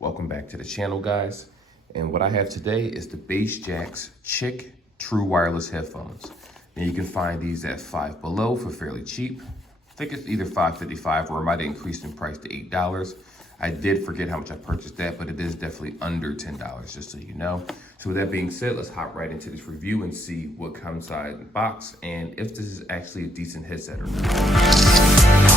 Welcome back to the channel, guys. And what I have today is the BassJaxx Chic True Wireless Headphones. And you can find these at Five Below for fairly cheap. I think it's either $5.55 or it might have increased in price to $8. I did forget how much I purchased that, but it is definitely under $10, just so you know. So with that being said, let's hop right into this review and see what comes inside the box and if this is actually a decent headset or not.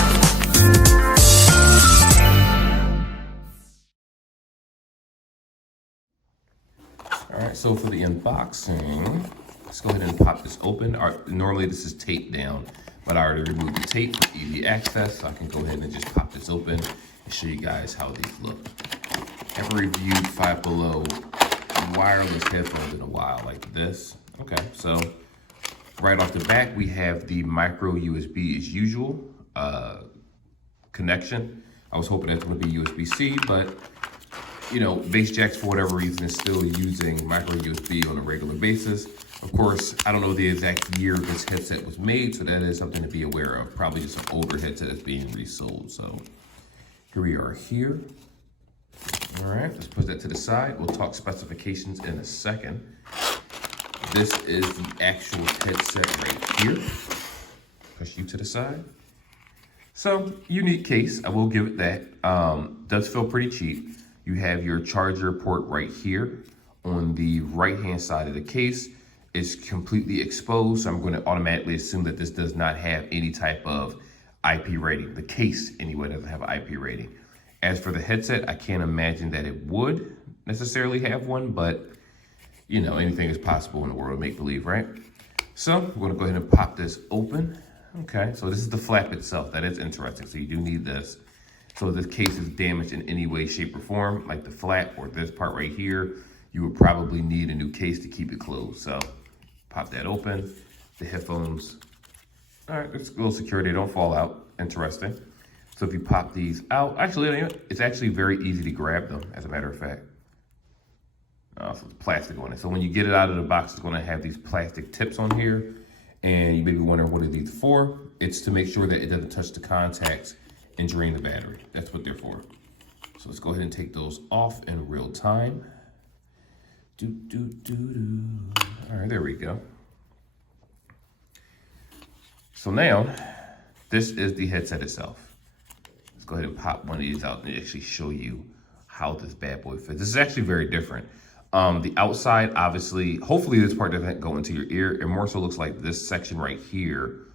All right, so for the unboxing, let's go ahead and pop this open. Normally this is taped down, but I already removed the tape for easy access, so I can go ahead and just pop this open and show you guys how these look. I haven't reviewed Five Below wireless headphones in a while like this. Okay, so right off the bat, we have the micro USB as usual connection. I was hoping that's gonna be USB-C, but you know, BassJaxx, for whatever reason, is still using micro USB on a regular basis. Of course, I don't know the exact year this headset was made, so that is something to be aware of. Probably just an older headset that's being resold. So here we are here. All right, let's put that to the side. We'll talk specifications in a second. This is the actual headset right here. Push you to the side. So, unique case, I will give it that. Does feel pretty cheap. You have your charger port right here on the right-hand side of the case. It's completely exposed, so I'm going to automatically assume that this does not have any type of IP rating. The case, anyway, doesn't have an IP rating. As for the headset, I can't imagine that it would necessarily have one, but, you know, anything is possible in the world of make-believe, right? So we're going to go ahead and pop this open. Okay, so this is the flap itself. That is interesting, so you do need this. So if this case is damaged in any way, shape, or form, like the flap or this part right here, you would probably need a new case to keep it closed. So pop that open. The headphones, all right, it's a little secure. They don't fall out. Interesting. So if you pop these out, actually, it's actually very easy to grab them, as a matter of fact. So it's plastic on it. So when you get it out of the box, it's going to have these plastic tips on here. And you may be wondering, what are these for? It's to make sure that it doesn't touch the contacts and drain the battery. That's what they're for. So let's go ahead and take those off in real time. All right, there we go. So now, this is the headset itself. Let's go ahead and pop one of these out and actually show you how this bad boy fits. This is actually very different. The outside, obviously, hopefully this part doesn't go into your ear. It more so looks like this section right here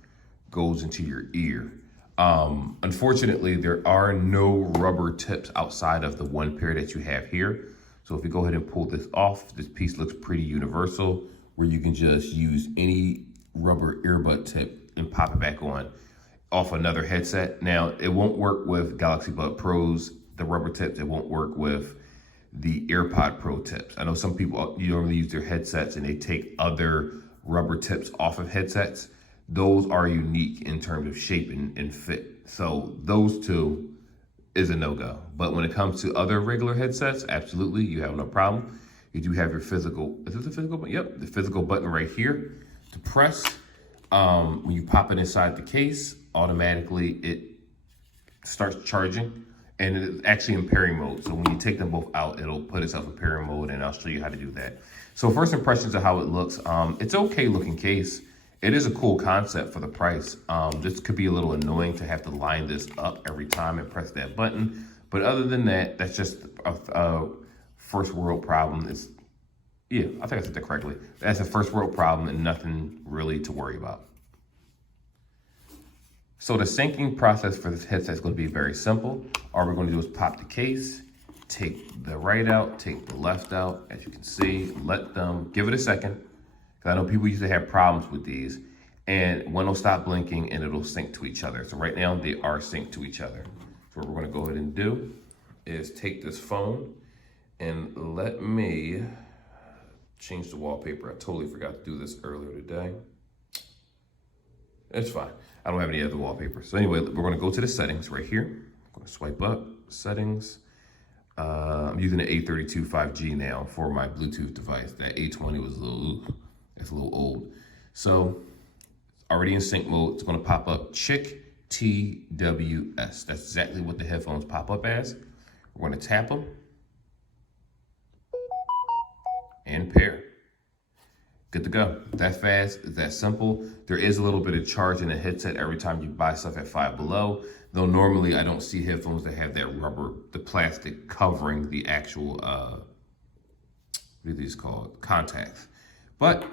goes into your ear. Unfortunately, there are no rubber tips outside of the one pair that you have here. So if you go ahead and pull this off, this piece looks pretty universal, where you can just use any rubber earbud tip and pop it back on off another headset. Now, it won't work with Galaxy Bud Pros, the rubber tips. It won't work with the AirPod Pro tips. I know some people, you normally use their headsets and they take other rubber tips off of headsets. Those are unique in terms of shape and fit. So those two is a no-go. But when it comes to other regular headsets, absolutely, you have no problem. You do have your physical, is this a physical button? Yep, the physical button right here to press. When you pop it inside the case, automatically it starts charging, and it's actually in pairing mode. So when you take them both out, it'll put itself in pairing mode, and I'll show you how to do that. So first impressions of how it looks, it's okay looking case. It is a cool concept for the price. This could be a little annoying to have to line this up every time and press that button. But other than that, that's just a first world problem. Yeah, I think I said that correctly. That's a first world problem and nothing really to worry about. So the syncing process for this headset is going to be very simple. All we're going to do is pop the case, take the right out, take the left out. As you can see, let them, give it a second. I know people used to have problems with these, and one will stop blinking and it'll sync to each other. So right now they are synced to each other. So what we're gonna go ahead and do is take this phone and let me change the wallpaper. I totally forgot to do this earlier today. It's fine. I don't have any other wallpaper. So anyway, we're gonna go to the settings right here. I'm gonna swipe up, settings. I'm using the A32 5G now for my Bluetooth device. That A20 was it's a little old. So already in sync mode, it's gonna pop up Chic TWS. That's exactly what the headphones pop up as. We're gonna tap them. and pair. Good to go. That fast, that simple. There is a little bit of charge in the headset every time you buy stuff at Five Below. Though normally I don't see headphones that have that rubber, the plastic covering the actual, what are these called? Contacts. But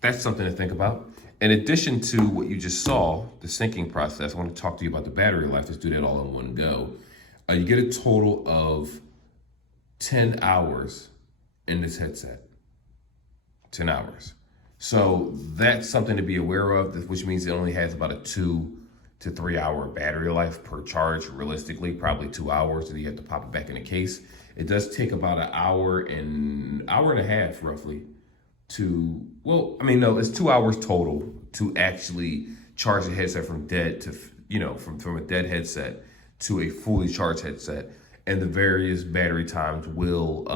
that's something to think about. In addition to what you just saw, the syncing process, I want to talk to you about the battery life. Let's do that all in one go. You get a total of 10 hours in this headset. 10 hours. So that's something to be aware of, which means it only has about a 2 to 3 hour battery life per charge. Realistically, probably 2 hours, and you have to pop it back in the case. It does take about an hour and a half roughly to, well, I mean, no, it's 2 hours total to actually charge the headset from dead to, from a dead headset to a fully charged headset. And the various battery times will,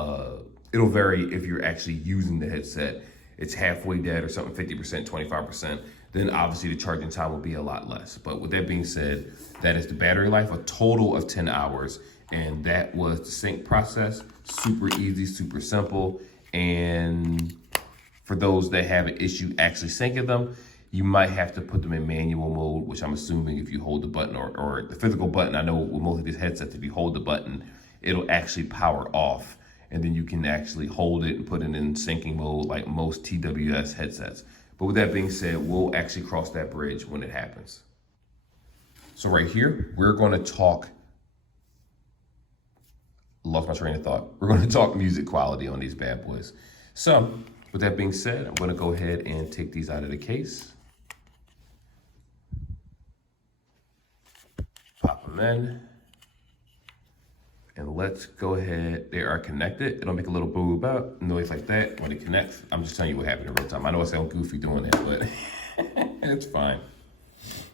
it'll vary if you're actually using the headset. It's halfway dead or something, 50%, 25%. Then obviously the charging time will be a lot less. But with that being said, that is the battery life, a total of 10 hours. And that was the sync process. Super easy, super simple. And for those that have an issue actually syncing them, you might have to put them in manual mode, which I'm assuming if you hold the button or the physical button, I know with most of these headsets, if you hold the button, it'll actually power off. And then you can actually hold it and put it in syncing mode like most TWS headsets. But with that being said, we'll actually cross that bridge when it happens. So right here, we're going to talk, lost my train of thought. We're going to talk music quality on these bad boys. So with that being said, I'm going to go ahead and take these out of the case. Pop them in. And let's go ahead, they are connected. It'll make a little boo about noise like that when it connects. I'm just telling you what happened in real time. I know I sound goofy doing that, but it's fine.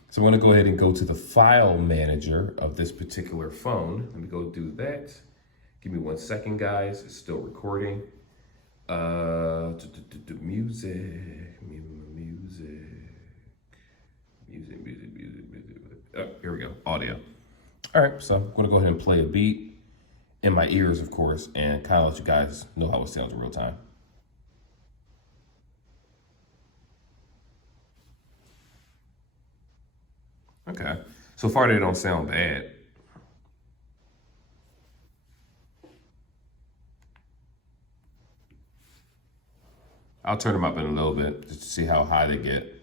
So I'm gonna go ahead and go to the file manager of this particular phone. Let me go do that. Give me 1 second, guys. It's still recording. Music. Oh, here we go, audio. All right, so I'm gonna go ahead and play a beat in my ears, of course, and kind of let you guys know how it sounds in real time. Okay, so far they don't sound bad. I'll turn them up in a little bit just to see how high they get.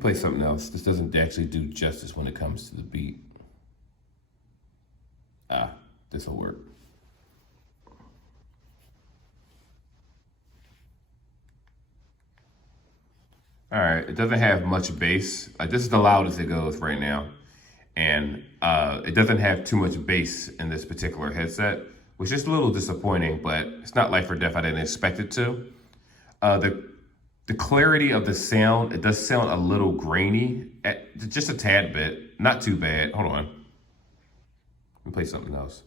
Play something else. This doesn't actually do justice when it comes to the beat. This will work. All right, it doesn't have much bass. This is the loudest it goes right now. And it doesn't have too much bass in this particular headset, which is a little disappointing, but it's not life or death. I didn't expect it to. The clarity of the sound, it does sound a little grainy, just a tad bit, not too bad. Hold on. Let me play something else.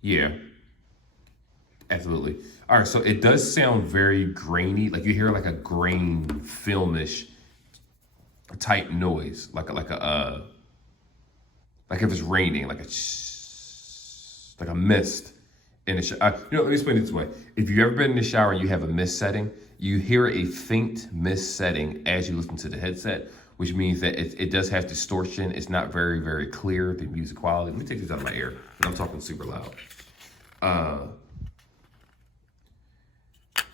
Yeah, absolutely. All right, so it does sound very grainy, like you hear like a grain, filmish type noise, like if it's raining, like a mist in the shower. Let me explain it this way. If you've ever been in the shower and you have a mist setting, you hear a faint mist setting as you listen to the headset, which means that it does have distortion. It's not very, very clear, the music quality. Let me take this out of my ear. I'm talking super loud.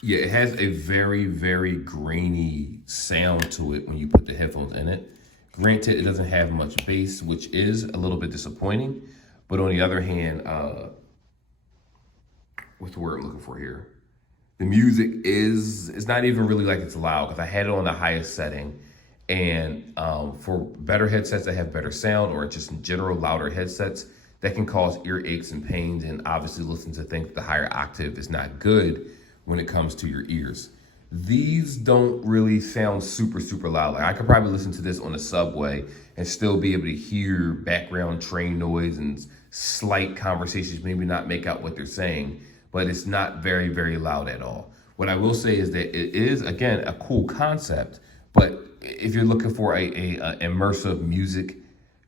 Yeah, it has a very, very grainy sound to it when you put the headphones in it. Granted, it doesn't have much bass, which is a little bit disappointing. But on the other hand, what's the word I'm looking for here? The music it's not even really like it's loud, because I had it on the highest setting. And for better headsets that have better sound, or just in general louder headsets, that can cause ear aches and pains, and obviously listen to things with the higher octave is not good when it comes to your ears. These don't really sound super, super loud. Like I could probably listen to this on the subway and still be able to hear background train noise and slight conversations, maybe not make out what they're saying, but it's not very, very loud at all. What I will say is that it is, again, a cool concept, but if you're looking for a immersive music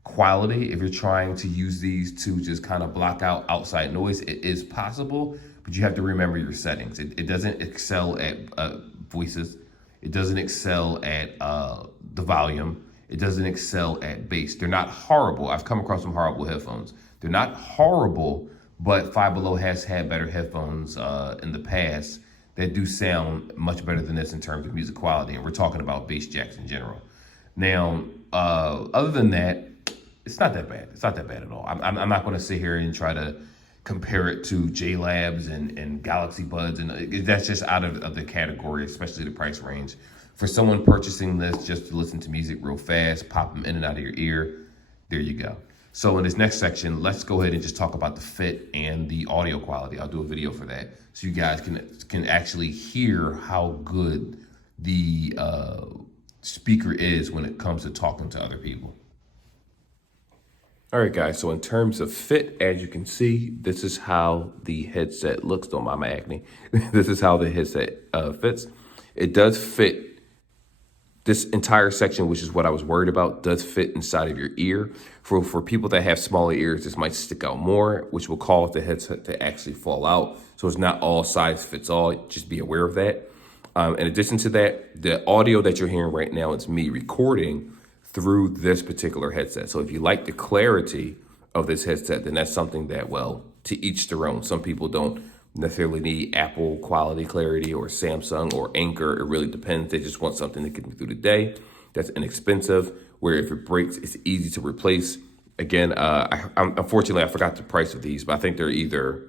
quality, if you're trying to use these to just kind of block out outside noise, it is possible, but you have to remember your settings. It doesn't excel at voices. It doesn't excel at the volume. It doesn't excel at bass. They're not horrible. I've come across some horrible headphones. They're not horrible, but Five Below has had better headphones in the past that do sound much better than this in terms of music quality. And we're talking about BassJaxx in general. Now, other than that, it's not that bad. It's not that bad at all. I'm not going to sit here and try to compare it to JLabs and Galaxy Buds. And that's just out of the category, especially the price range. For someone purchasing this just to listen to music real fast, pop them in and out of your ear, there you go. So in this next section, let's go ahead and just talk about the fit and the audio quality. I'll do a video for that so you guys can actually hear how good the speaker is when it comes to talking to other people. All right, guys, so in terms of fit, as you can see, this is how the headset looks. Don't mind my acne. This is how the headset fits. It does fit. This entire section, which is what I was worried about, does fit inside of your ear. For people that have smaller ears, this might stick out more, which will cause the headset to actually fall out. So it's not all size fits all. Just be aware of that. In addition to that, the audio that you're hearing right now, it's me recording through this particular headset. So if you like the clarity of this headset, then that's something that, well, to each their own. Some people don't necessarily need Apple quality clarity or Samsung or Anchor. It really depends. They just want something to get them through the day that's inexpensive, where if it breaks, it's easy to replace. Again, unfortunately, I forgot the price of these, but I think they're either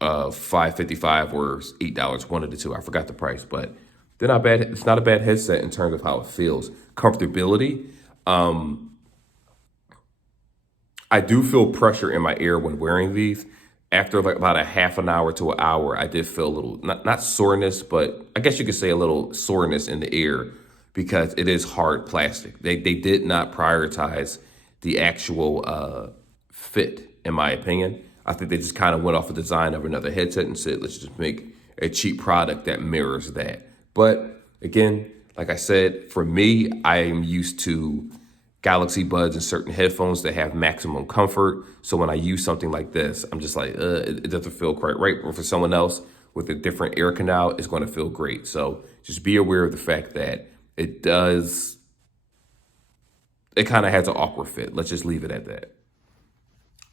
$5.55 or $8, one of the two. I forgot the price, but they're not bad. It's not a bad headset in terms of how it feels. Comfortability. I do feel pressure in my ear when wearing these. After like about a half an hour to an hour, I did feel a little, not soreness, but I guess you could say a little soreness in the ear because it is hard plastic. They did not prioritize the actual fit, in my opinion. I think they just kind of went off the design of another headset and said, let's just make a cheap product that mirrors that. But again, like I said, for me, I am used to Galaxy Buds and certain headphones that have maximum comfort. So when I use something like this, I'm just like, it doesn't feel quite right. But for someone else with a different ear canal, it's going to feel great. So just be aware of the fact that it kind of has an awkward fit. Let's just leave it at that.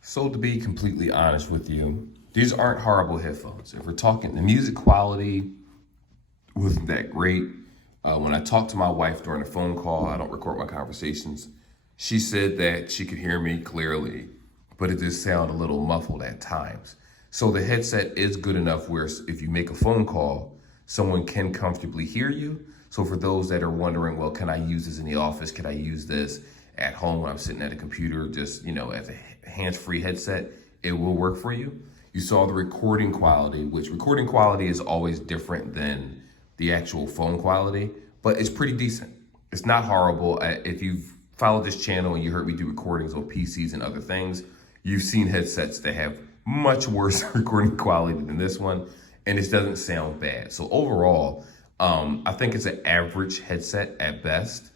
So to be completely honest with you, these aren't horrible headphones. If we're talking, the music quality wasn't that great. When I talked to my wife during a phone call, I don't record my conversations. She said that she could hear me clearly, but it did sound a little muffled at times. So the headset is good enough where if you make a phone call, someone can comfortably hear you. So for those that are wondering, well, can I use this in the office? Can I use this at home when I'm sitting at a computer, just, as a hands-free headset? It will work for you. You saw the recording quality, which recording quality is always different than the actual phone quality, but it's pretty decent. It's not horrible. If you've followed this channel and you heard me do recordings on PCs and other things, you've seen headsets that have much worse recording quality than this one, and it doesn't sound bad. So overall, I think it's an average headset at best.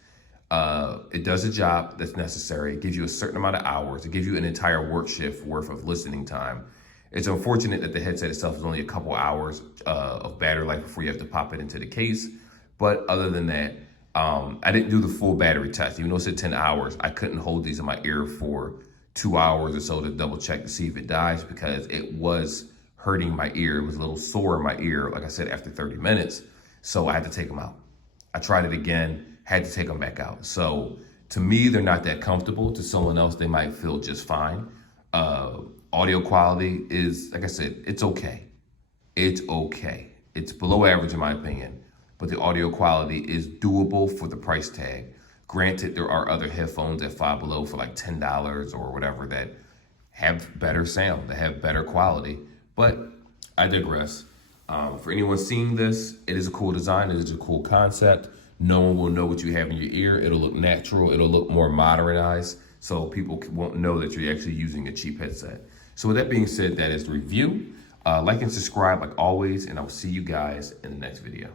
It does a job that's necessary. It gives you a certain amount of hours. It gives you an entire work shift worth of listening time. It's unfortunate that the headset itself is only a couple hours of battery life before you have to pop it into the case. But other than that, I didn't do the full battery test. Even though it said 10 hours, I couldn't hold these in my ear for 2 hours or so to double check to see if it dies because it was hurting my ear. It was a little sore in my ear, like I said, after 30 minutes. So I had to take them out. I tried it again, had to take them back out. So to me, they're not that comfortable. To someone else, they might feel just fine. Audio quality is, like I said, it's okay. It's okay. It's below average in my opinion, but the audio quality is doable for the price tag. Granted, there are other headphones at Five Below for like $10 or whatever that have better sound, that have better quality, but I digress. For anyone seeing this, it is a cool design. It is a cool concept. No one will know what you have in your ear. It'll look natural. It'll look more modernized, so people won't know that you're actually using a cheap headset. So with that being said, that is the review. Like and subscribe like always, and I will see you guys in the next video.